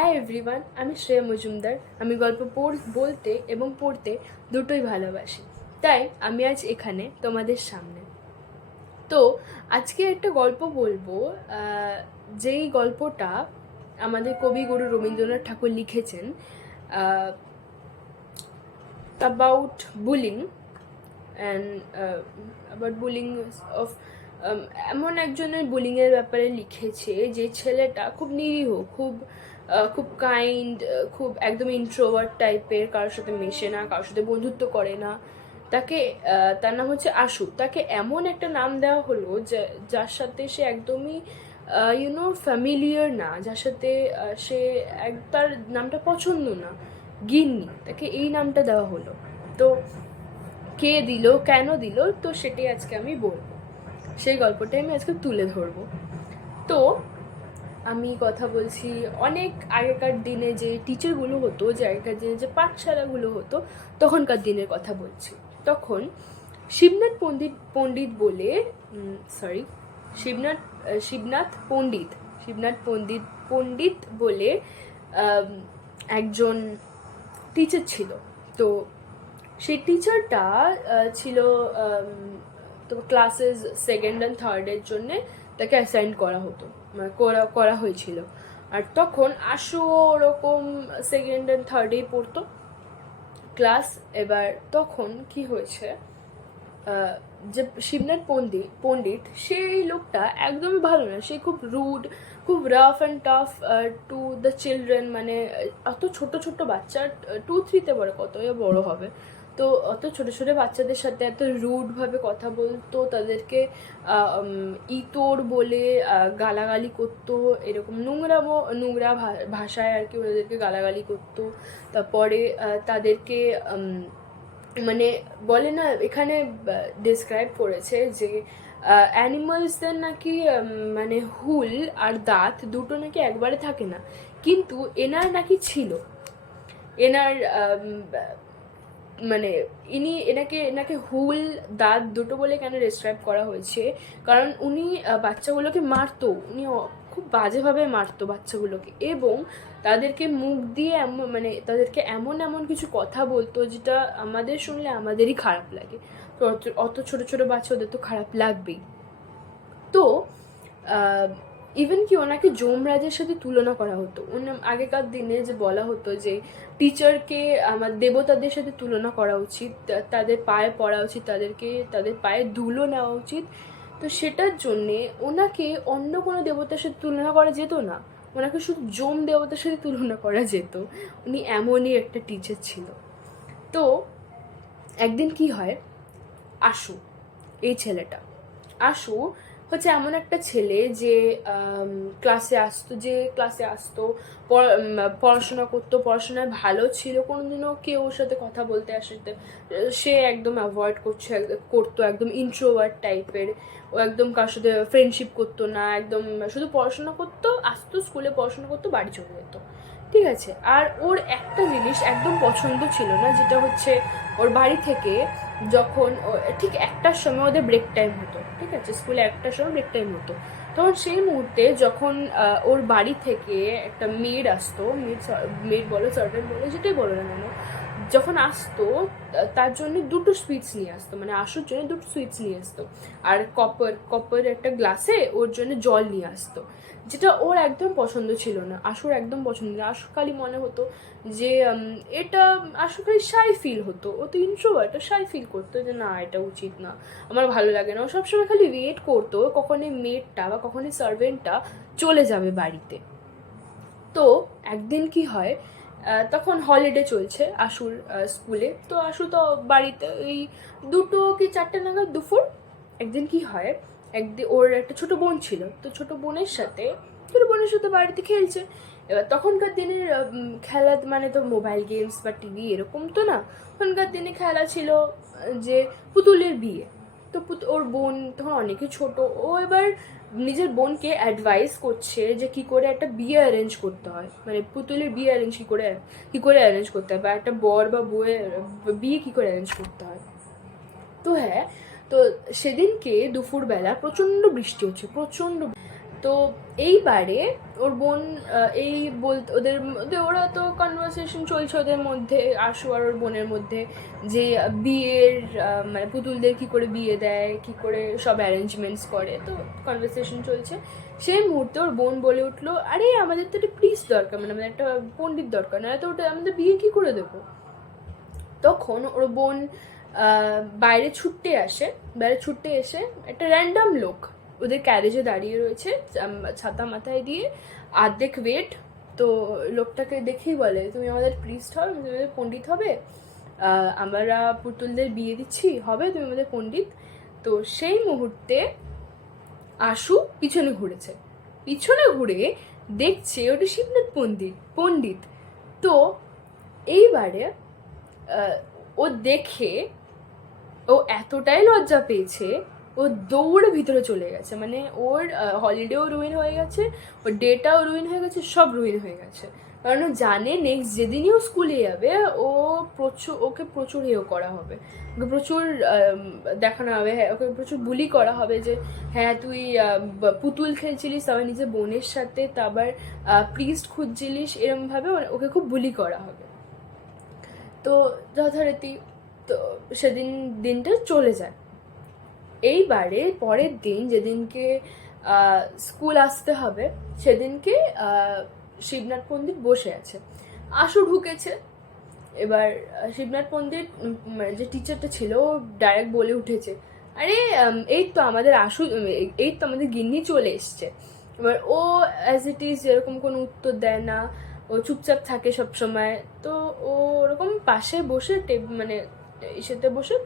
Hi everyone, আমি শ্রেয়া মজুমদার। আমি গল্প বলতে এবং পড়তে দুটোই ভালোবাসি, তাই আমি আজ এখানে তোমাদের সামনে। তো আজকে একটা গল্প বলবো, যেই গল্পটা আমাদের কবিগুরু রবীন্দ্রনাথ ঠাকুর লিখেছেন, about bullying and about bullying of এমন একজনের বুলিংয়ের ব্যাপারে লিখেছে যে ছেলেটা খুব নিরীহ, খুব কাইন্ড, খুব একদম ইন্ট্রোভার্ট টাইপের, কারোর সাথে মেশে না, কারোর সাথে বন্ধুত্ব করে না। তাকে তার নাম হচ্ছে আশু। তাকে এমন একটা নাম দেওয়া হলো যার সাথে সে একদমই ফ্যামিলিয়ার না, যার সাথে সে তার নামটা পছন্দ না, গিন্নি। তাকে এই নামটা দেওয়া হলো। তো কে দিল, কেন দিল, তো সেটাই আজকে আমি বলবো, সেই গল্পটাই আমি আজকে তুলে ধরবো। তো আমি কথা বলছি অনেক আগেকার দিনে যে টিচারগুলো হতো, যে আগেকার দিনে যে পাঠশালাগুলো হতো, তখনকার দিনের কথা বলছি। তখন শিবনাথ পণ্ডিত বলে, সরি, শিবনাথ শিবনাথ পণ্ডিত শিবনাথ পণ্ডিত বলে একজন টিচার ছিল। তো সেই টিচারটা ছিল, তো ক্লাসেস সেকেন্ড অ্যান্ড থার্ডের জন্যে তাকে অ্যাসাইন করা হতো, মানে করা হয়েছিল। আর তখন আশু ওরকম সেকেন্ড অ্যান্ড থার্ডেই পড়তো ক্লাস। এবার তখন কি হয়েছে, যে শিবনাথ পণ্ডিত সেই লোকটা একদমই ভালো না। সে খুব রুড, খুব rough and tough to the children. মানে অত ছোট ছোট বাচ্চা, 2-3-তে পড়ে, কত বড় হবে, তো অত ছোট ছোট বাচ্চাদের সাথে এত রুডভাবে কথা বলতো, তাদেরকে ইতর বলে গালাগালি করতো, এরকম নোংরা ভাষায় আর কি ওদেরকে গালাগালি করতো। তারপরে তাদেরকে মানে বলে না, এখানে ডিসক্রাইব করেছে যে অ্যানিমালসদের নাকি মানে হুল আর দাঁত দুটো নাকি একবারে থাকে না, কিন্তু এনার নাকি ছিল। এনার মানে এনাকে হুল দাঁত দুটো বলে কেন ডিসক্রাইব করা হয়েছে, কারণ উনি বাচ্চাগুলোকে মারতো, উনি খুব বাজেভাবে মারতো বাচ্চাগুলোকে, এবং তাদেরকে মুখ দিয়ে মানে তাদেরকে এমন এমন কিছু কথা বলতো যেটা আমাদের শুনলে আমাদেরই খারাপ লাগে। তো অত ছোট ছোট বাচ্চা, ওদের তো খারাপ লাগবেই। তো ইভেন কি ওনাকে যমরাজের সাথে তুলনা করা হতো। আগেকার দিনে যে বলা হতো যে টিচারকে আমার দেবতাদের সাথে তুলনা করা উচিত, তাদের পায়ে পড়া উচিত, তাদের পায়ে ধুলো নেওয়া উচিত। তো সেটার জন্যে ওনাকে অন্য কোনো দেবতার সাথে তুলনা করা যেত না, ওনাকে শুধু যম দেবতার সাথে তুলনা করা যেত। উনি এমনই একটা টিচার ছিল। তো একদিন কি হয়, আশু, এই ছেলেটা আশু হচ্ছে এমন একটা ছেলে যে ক্লাসে আসতো, পড়াশোনা করতো, পড়াশোনায় ভালো ছিল, কোনোদিনও কেউ ওর সাথে কথা বলতে আসতে সে একদম অ্যাভয়েড করতো, একদম ইন্ট্রোভার্ট টাইপের। ও একদম কারোর সাথে ফ্রেন্ডশিপ করতো না, একদম শুধু পড়াশোনা করতো, আসতো স্কুলে পড়াশোনা করতো, বাড়ি চলে যেত, ঠিক আছে। আর ওর একটা জিনিস একদম পছন্দ ছিল না, যেটা হচ্ছে ওর বাড়ি থেকে যখন ঠিক একটার সময় ওদের ব্রেক টাইম হতো, ঠিক আছে, স্কুলে একটার সময় ব্রেক টাইম হতো, তখন সেই মুহূর্তে যখন ওর বাড়ি থেকে একটা মেড আসতো, মেড বলো, সার্ভেন্ট বলো, যেটাই বলো না কেন, যখন আসতো তার জন্য দুটো সুইটস নিয়ে আসতো, মানে আশুর জন্য দুটো সুইটস নিয়ে আসতো, আর কপার একটা গ্লাসে ওর জন্য জল নিয়ে আসতো, যেটা ওর একদম পছন্দ ছিল না, আশুর একদম পছন্দ না। আশু খালি মনে হতো যে এটা, আশু খালি শাই ফিল হতো, ও তো ইন্ট্রোভার্ট, শাই ফিল করতো যে না, এটা উচিত না, আমার ভালো লাগে না। ও সবসময় খালি ওয়েট করতো কখনই মেডটা বা কখনই সার্ভেন্টটা চলে যাবে বাড়িতে। তো একদিন কি হয়, তখন হলিডে চলছে আশুর স্কুলে। তো আশু তো বাড়িতে ওই 2 কি 4টে নাগাদ দুপুর। একদিন কি হয়, একদিন ওর একটা ছোট বোন ছিল, তো ছোট বোনের সাথে বাড়িতে খেলছে। এবার তখনকার দিনের খেলা মানে তো মোবাইল গেমস বা টিভি এরকম তো না, তখনকার দিনে খেলা ছিল যে পুতুলের বিয়ে। তো ওর বোন তখন অনেকে ছোট, ও এবার নিজের বোনকে অ্যাডভাইস করছে যে কি করে একটা বিয়ে অ্যারেঞ্জ করতে হয়, মানে পুতুলের বিয়ে অ্যারেঞ্জ কি করে অ্যারেঞ্জ করতে হয়, বা একটা বর বা বউয়ের বিয়ে কি করে অ্যারেঞ্জ করতে হয়। তো হ্যাঁ, তো সেদিনকে দুপুরবেলা প্রচণ্ড বৃষ্টি হচ্ছে, প্রচণ্ড। তো এইবারে ওর বোন এই বলতে ওদের ওরা তো কনভারসেশন চলছে ওদের মধ্যে, আশু আর ওর বোনের মধ্যে, যে বিয়ের মানে পুতুলদের কি করে বিয়ে দেয়, কি করে সব অ্যারেঞ্জমেন্টস করে, তো কনভারসেশন চলছে। সেই মুহূর্তে ওর বোন বলে উঠলো, আরে আমাদের তো একটা প্রিস্ট দরকার, মানে আমাদের একটা পণ্ডিত দরকার, না তো ওটা আমাদের বিয়ে কি করে দেবো। তখন ওর বোন বাইরে ছুটতে এসে একটা র্যান্ডম লোক ওদের ক্যারেজে দাঁড়িয়ে রয়েছে ছাতা মাথায় দিয়ে, অর্ধেক ওয়েট। তো লোকটাকে দেখেই বলে, তুমি আমাদের প্রিস্ট হবে, তুমি আমাদের পণ্ডিত হবে, আমরা পুতুলদের বিয়ে দিচ্ছি, হবে তুমি আমাদের পণ্ডিত। তো সেই মুহূর্তে আশু পিছনে ঘুরে দেখছে ওটা শিবনাথ পণ্ডিত। তো এইবারে ও দেখে ও এতটাই লজ্জা পেয়েছে, ও দৌড়ে ভিতরে চলে গেছে, মানে ওর হলিডেও রুইন হয়ে গেছে, ওর ডেটাও রুইন হয়ে গেছে, সব রুইন হয়ে গেছে। কারণ ও জানে নেক্সট যেদিনই ও স্কুলে যাবে ওকে প্রচুর হেয় করা হবে, ওকে প্রচুর দেখানো হবে, হ্যাঁ ওকে প্রচুর বুলি করা হবে যে হ্যাঁ তুই পুতুল খেলছিলিস আবার নিজের বোনের সাথে, তা আবার প্রিস্ট খুঁজছিলিস, এরমভাবে ওকে খুব বুলি করা হবে। তো যথারীতি তো সেদিন দিনটা চলে যায়। এইবারে পরের দিন যেদিনকে স্কুল আসতে হবে সেদিনকে শিবনাথ পণ্ডিত বসে আছে, আশু ঢুকেছে। এবার শিবনাথ পণ্ডিত যে টিচারটা ছিল ও ডাইরেক্ট বলে উঠেছে, আরে এই তো আমাদের এই তো আমাদের গিন্নি চলে এসছে। এবার ও অ্যাজ ইট ইজ এরকম কোনো উত্তর দেয় না, ও চুপচাপ থাকে সব সময়। তো ও ওরকম পাশে বসে মানে ইসেতে বসে